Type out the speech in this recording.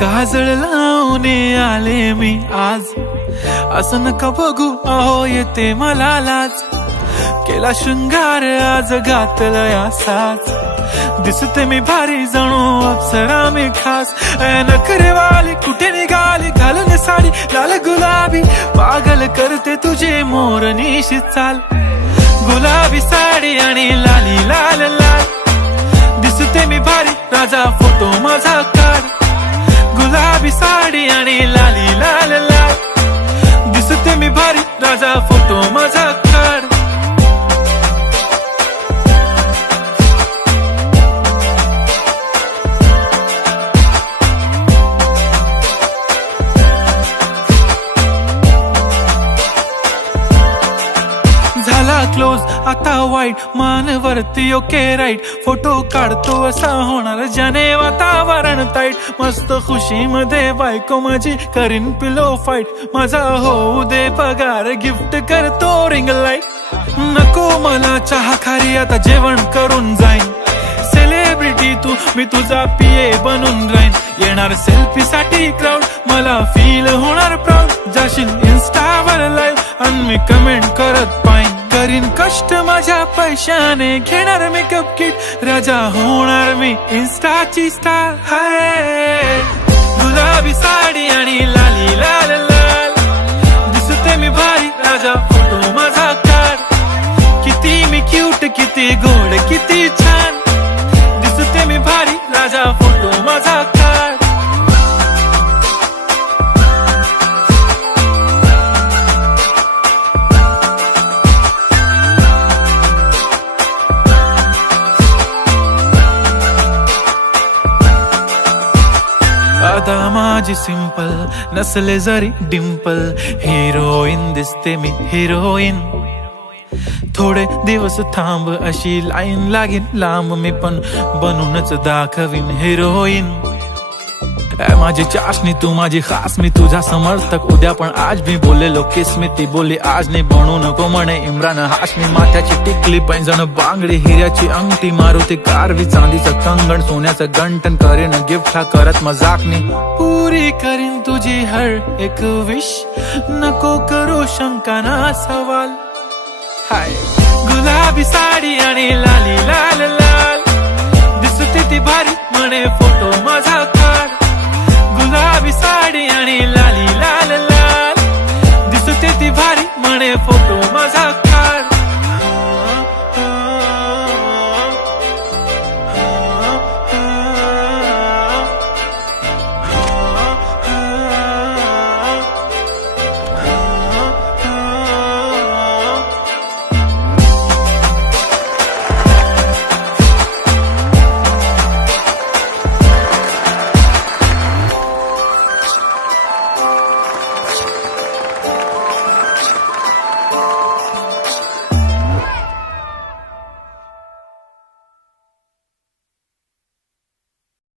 काजळ लावून आले मी आज, असं नका बघू अहो येते मला लाज। केला शृंगार आज घातला साज, दिसते मी भारी जणू अप्सरा मी खास। नखरेवाली कुठे निघाली घालून साडी लाल गुलाबी, पागल करते तुझे मोरनीशी चाल। गुलाबी साडी आणि लाली लाल लाल, दिसते मी भारी राजा फोटो माझा काढ। गुलाबी साडी आणि लाली लाल लाल, दिसते मी भारी राजा फोटो माझा काढ। झाला क्लोज आता वाईट, मान वरती ओके राईट, फोटो काढतो असा होणार ज्याने वातावरण ताईट। मस्त खुशी मध्ये बायको माझी करीन पिलो फाईट, माझा होऊ दे पगार गिफ्ट करतो रिंग लाईट। नको मला चहा खारी आता जेवण करून जाईन, सेलिब्रिटी तू मी तुझा पीए बनून राहीन। येणार सेल्फी साठी क्राऊड मला फील होणार प्राऊड, जाशील इन्स्टावर लाईव्ह आणि मी कमेंट करत पाईन। करीन कष्ट माझ्या पैशाने घेणार मेकअप किट, राजा होणार मी इन्स्टाची स्टार। हाय गुलाबी साडी आणि लाली लाल लाल, दिसते मी भारी राजा फोटो माझा काढ। किती मी क्यूट किती गोड किती छान, दिसते मी भारी राजा फोटो माझा काढ। आता माझी सिंपल नसले जरी डिंपल, हिरोईन दिसते मी हिरोईन। थोडे दिवस थांब अशी लाईन लागेल लांब, मी पण बनूनच दाखवीन हिरोईन। माझी चाशनी तू माझी खास, मी तुझा समर्थक उद्या पण आज मी बोललेलो किस मी, ती बोलली आज नाही बनू नको म्हणे इम्रान हाशमी। माथ्याची टिकली पैंजण बांगडी हिऱ्याची अंगठी, मारुती कारवी चांदीचं कंगण सोन्याचं गंटन, करीन गिफ्ट हा करत मजाकनी। पुरी करीन तुझी हर एक विश, नको करू शंका ना सवाल। हाय गुलाबी साडी आणि लाली लाल लाल, दिसते ती भारी म्हणे फोटो माझा काढ। गुलाबी साडी आणि लाली लाल लाल, दिसते ती भारी म्हणे फोटो माझा